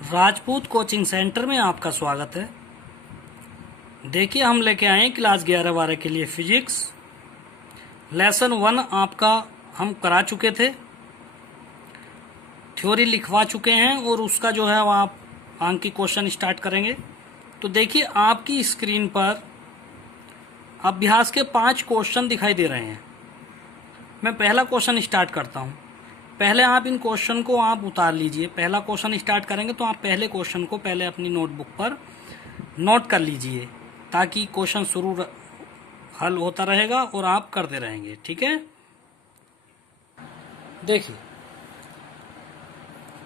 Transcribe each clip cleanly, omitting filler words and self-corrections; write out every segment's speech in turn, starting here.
Rajput coaching centre में आपका स्वागत है। देखिए, हम लेके आए हैं क्लास 11-12 के लिए फिजिक्स लेसन 1 आपका हम करा चुके थे, थ्योरी लिखवा चुके हैं और उसका जो है वो आप अंक की क्वेश्चन स्टार्ट करेंगे। तो देखिए, आपकी स्क्रीन पर अभ्यास के 5 क्वेश्चन दिखाई दे रहे हैं। मैं पहला क्वेश्चन स्टार्ट करता हूं। पहले आप इन क्वेश्चन को आप उतार लीजिए। पहला क्वेश्चन स्टार्ट करेंगे तो आप पहले क्वेश्चन को पहले अपनी नोटबुक पर नोट कर लीजिए, ताकि क्वेश्चन शुरू हल होता रहेगा और आप करते रहेंगे। ठीक है, देखिए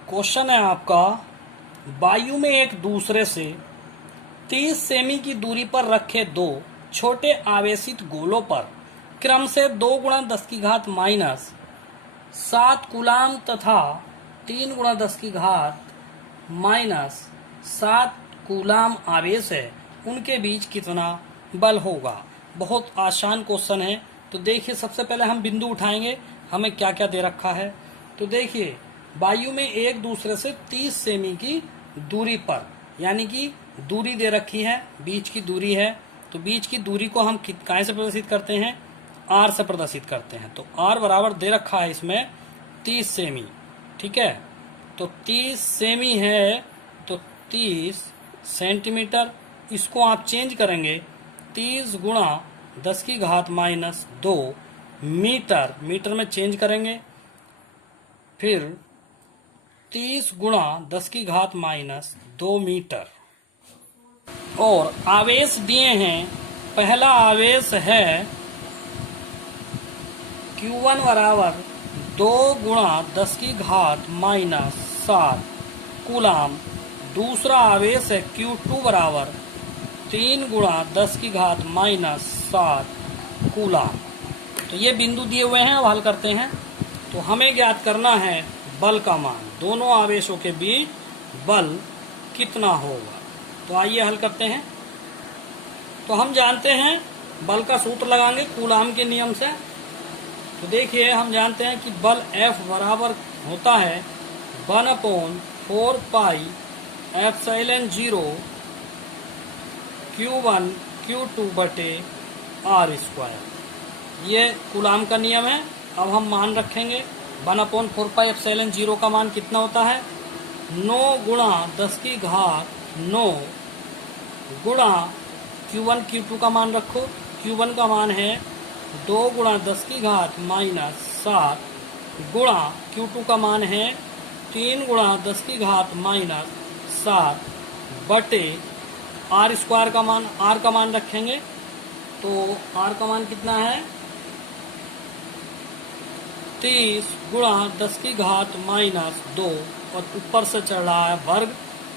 क्वेश्चन है आपका, वायु में एक दूसरे से 30 सेमी की दूरी पर रखे दो छोटे आवेशित गोलों पर क्रम से 2 × 10⁻⁻7 कूलाम तथा 3 × 10⁻⁻7 कूलाम आवेश है, उनके बीच कितना बल होगा। बहुत आसान क्वेश्चन है। तो देखिए, सबसे पहले हम बिंदु उठाएंगे, हमें क्या क्या दे रखा है। तो देखिए, वायु में एक दूसरे से 30 सेमी की दूरी पर, यानी कि दूरी दे रखी है, बीच की दूरी है। तो बीच की दूरी को हम काय से प्रदर्शित करते हैं, आर से प्रदर्शित करते हैं। तो आर बराबर दे रखा है इसमें 30 सेमी। ठीक है, तो 30 सेमी है तो 30 सेंटीमीटर। इसको आप चेंज करेंगे 30 × 10⁻⁻2 मीटर, मीटर में चेंज करेंगे। फिर 30 × 10⁻⁻2 मीटर। और आवेश दिए हैं, पहला आवेश है Q1 बराबर 2 × 10⁻⁻7 कूलाम। दूसरा आवेश है Q2 बराबर 3 × 10⁻⁻7 कूलाम। तो ये बिंदु दिए हुए हैं, अब हल करते हैं। तो हमें ज्ञात करना है बल का मान, दोनों आवेशों के बीच बल कितना होगा। तो आइए हल करते हैं। तो हम जानते हैं बल का सूत्र लगाएंगे कूलाम के नियम से। तो देखिए, हम जानते हैं कि बल F बराबर होता है 1/4πε0 Q1 Q2 बटे R²। ये कूलाम का नियम है। अब हम मान रखेंगे 1/4πε0 का मान कितना होता है, 9 × 10⁻9 गुणा Q1 Q2 का मान रखो। Q1 का मान है 2 × 10⁻⁻7 गुणा Q2 का मान है 3 × 10⁻⁻7 बटे R² का मान, R का मान रखेंगे। तो R का मान कितना है, 30 × 10⁻⁻2 और ऊपर से चढ़ रहा है वर्ग,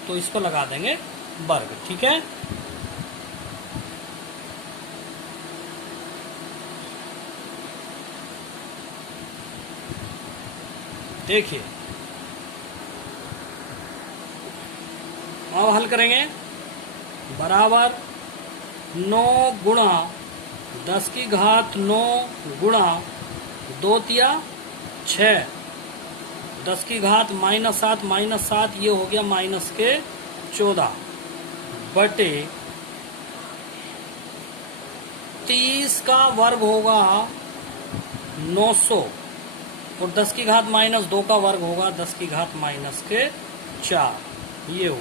तो इसको लगा देंगे वर्ग। ठीक है, देखिए अब हल करेंगे। बराबर 9 × 10⁻9 गुणा 2 तिया 6, 10⁻⁻7 ये हो गया -14 बटे 30 का वर्ग होगा 900 और 10⁻⁻2 का वर्ग होगा 10⁻⁻4। ये हुआ।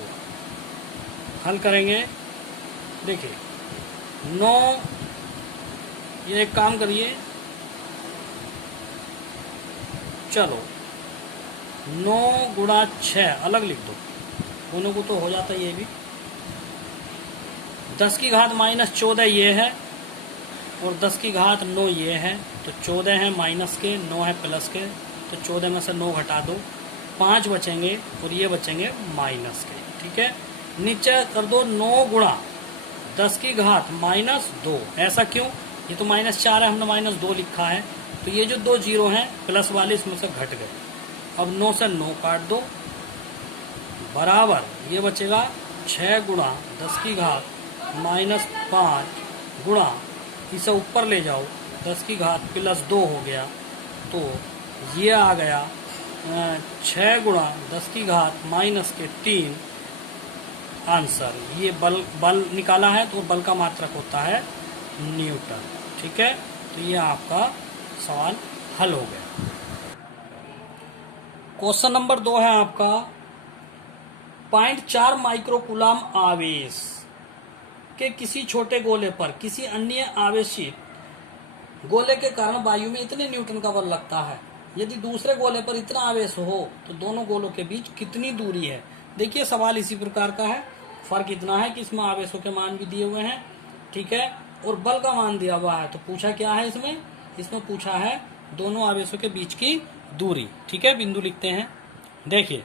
हल करेंगे। देखिए 9, ये एक काम करिए, चलो 9 × 6 अलग लिख दो, दोनों को तो हो जाता है। ये भी 10⁻14 ये है और 10⁻9 ये है। तो 14 है माइनस के, 9 है प्लस के। तो 14 में से 9 घटा दो, 5 बचेंगे और ये बचेंगे माइनस के। ठीक है, नीचे कर दो 9 × 10⁻−2। ऐसा क्यों, ये तो -4 है, हमने -2 लिखा है। तो ये जो 2 जीरो हैं प्लस वाले, इसमें से घट गए। अब 9 से 9 काट दो, बराबर ये बचेगा 6 × 10⁻−5 गुणा, इसे ऊपर ले जाओ 10⁻+2 हो गया। तो ये आ गया 6 गुणा 10 की घात माइनस के 3 आंसर। ये बल निकाला है, तो बल का मात्रक होता है न्यूटन। ठीक है, तो ये आपका सवाल हल हो गया। क्वेश्चन नंबर 2 है आपका 0.4 माइक्रोकूलाम आवेश के किसी छोटे गोले पर किसी अन्य आवेशित गोले के कारण वायु में इतने न्यूटन का बल लगता है। यदि दूसरे गोले पर इतना आवेश हो तो दोनों गोलों के बीच कितनी दूरी है। देखिए सवाल इसी प्रकार का है, फर्क इतना है कि इसमें आवेशों के मान भी दिए हुए हैं, ठीक है, और बल का मान दिया हुआ है। तो पूछा क्या है इसमें पूछा है दोनों आवेशों के बीच की दूरी। ठीक है, बिंदु लिखते हैं। देखिए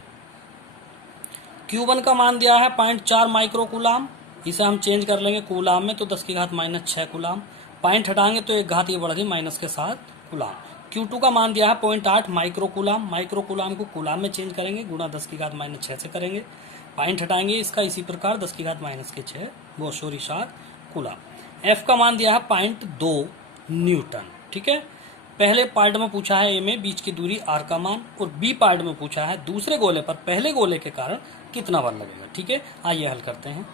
Q1 का मान दिया है 0.4 माइक्रोकूलाम, इसे हम चेंज कर लेंगे कूलाम में, तो 10 की घात माइनस 6 कूलाम। पॉइंट हटाएंगे तो एक घात ये बढ़ गई माइनस के 7 कूलाम। Q2 का मान दिया है 0.8 माइक्रोकूलाम, माइक्रोकूलाम को कूलाम में चेंज करेंगे, गुणा 10 की घात माइनस 6 से करेंगे। पॉइंट हटाएंगे इसका, इसी प्रकार 10 की घात माइनस के 6 वो 7 कूलाम। F का मान दिया है 0.2 न्यूटन। ठीक है, पहले पार्ट में पूछा है ए में बीच की दूरी आर का मान, और बी पार्ट में पूछा है दूसरे गोले पर पहले गोले के कारण कितना बल लगेगा। ठीक है, आइए हल करते हैं।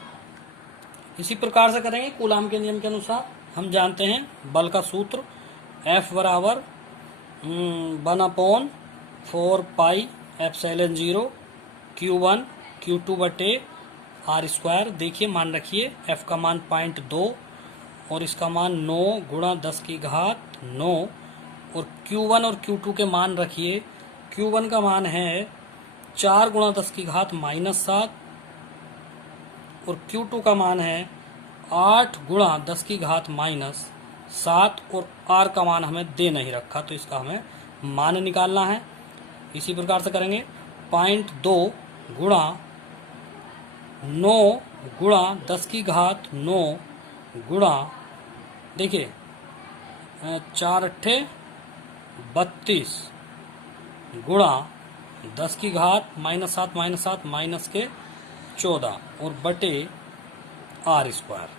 इसी प्रकार से करेंगे कूलाम के नियम के अनुसार। हम जानते हैं बल का सूत्र F बराबर 1/4 पाई एप्सिलॉन 0 Q1 Q2 बटे आर स्क्वायर। देखिए मान रखिए, F का मान 0.2 और इसका मान 9 गुणा 10 की घात 9, और Q1 और Q2 के मान रखिए। Q1 का मान है 4 गुणा 10 की घात माइनस 7, और Q2 का मान है 8 गुणा 10 की घात माइनस 7, और R का मान हमें दे नहीं रखा, तो इसका हमें मान निकालना है। इसी प्रकार से करेंगे 0.2 गुणा 9 गुणा 10 की घात 9 गुणा, देखिए 4 अट्ठे 32 गुणा 10 की घात माइनस 7 माइनस के 14 और बटे आर स्क्वायर।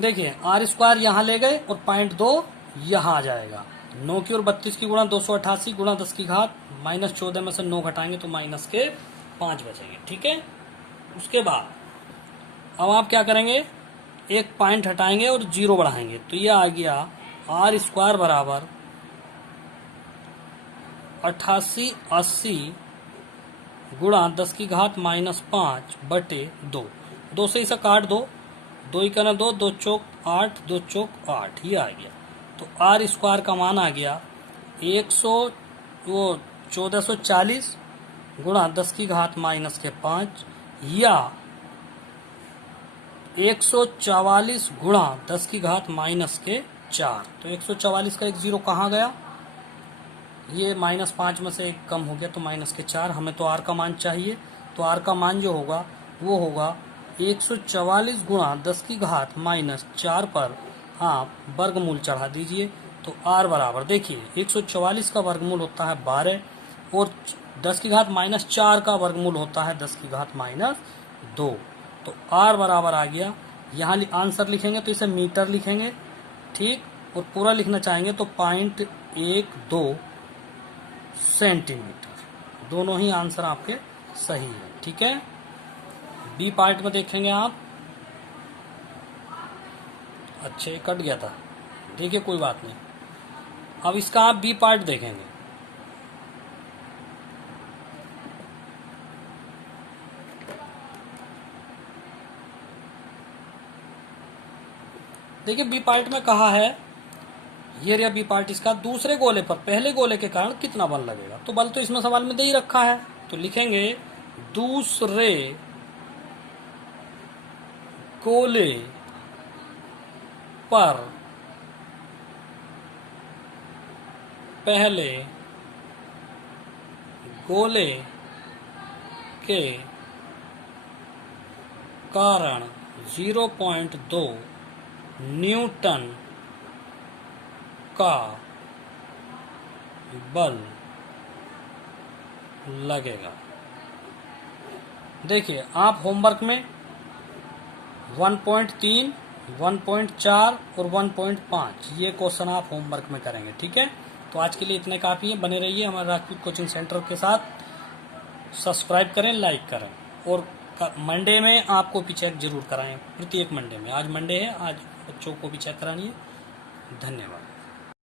देखिए आर स्क्वायर यहाँ ले गए और 0.2 यहाँ आ जाएगा। 9 की और 32 की गुणा 288 गुणा 10 की घात माइनस 14 में से 9 घटाएंगे तो माइनस के 5 बचेंगे। ठीक है, उसके बाद अब आप क्या करेंगे, एक पॉइंट हटाएंगे और 0 बढ़ाएंगे, तो ये आ गया आर स्क्वायर बराबर 8880 गुणा 10 की घात माइनस 5 बटे 2। 2 से इसे काट दो, 2 ही करना 2, 2 चौक 8, 2 चौक 8, ये आ गया। तो आर स्क्वायर का मान आ गया 1440 गुणा 10 की घात माइनस के 5, या 144 गुणा 10 की घात माइनस के 4। तो 144 का एक 0 कहाँ गया, ये -5 में से एक कम हो गया, तो माइनस के 4। हमें तो आर का मान चाहिए, तो आर का मान जो होगा वो होगा 144 गुणा 10 की घात माइनस 4 पर आप वर्गमूल चढ़ा दीजिए। तो आर बराबर, देखिए 144 का वर्गमूल होता है 12, और 10 की घात माइनस 4 का वर्गमूल होता है 10 की घात माइनस 2। तो आर बराबर आ गया, यहाँ आंसर लिखेंगे तो इसे मीटर लिखेंगे, ठीक, और पूरा लिखना चाहेंगे तो 0.12 सेंटीमीटर। दोनों ही आंसर आपके सही है। ठीक है, बी पार्ट में देखेंगे आप, अच्छे कट गया था, देखिए कोई बात नहीं। अब इसका आप बी पार्ट देखेंगे, देखिए बी पार्ट में कहा है, ये रहा बी पार्ट इसका, दूसरे गोले पर पहले गोले के कारण कितना बल लगेगा। तो बल तो इसमें सवाल में दे ही रखा है, तो लिखेंगे दूसरे गोले पर पहले गोले के कारण 0.2 न्यूटन का बल लगेगा। देखिए आप होमवर्क में 1.3, 1.4 और 1.5 ये क्वेश्चन आप होमवर्क में करेंगे। ठीक है, तो आज के लिए इतने काफ़ी है। बने रहिए हमारे राजपूत कोचिंग सेंटर के साथ, सब्सक्राइब करें, लाइक करें, और मंडे में आपको भी चेक जरूर कराएं, प्रत्येक मंडे में। आज मंडे है, आज बच्चों को भी चेक करानी है। धन्यवाद।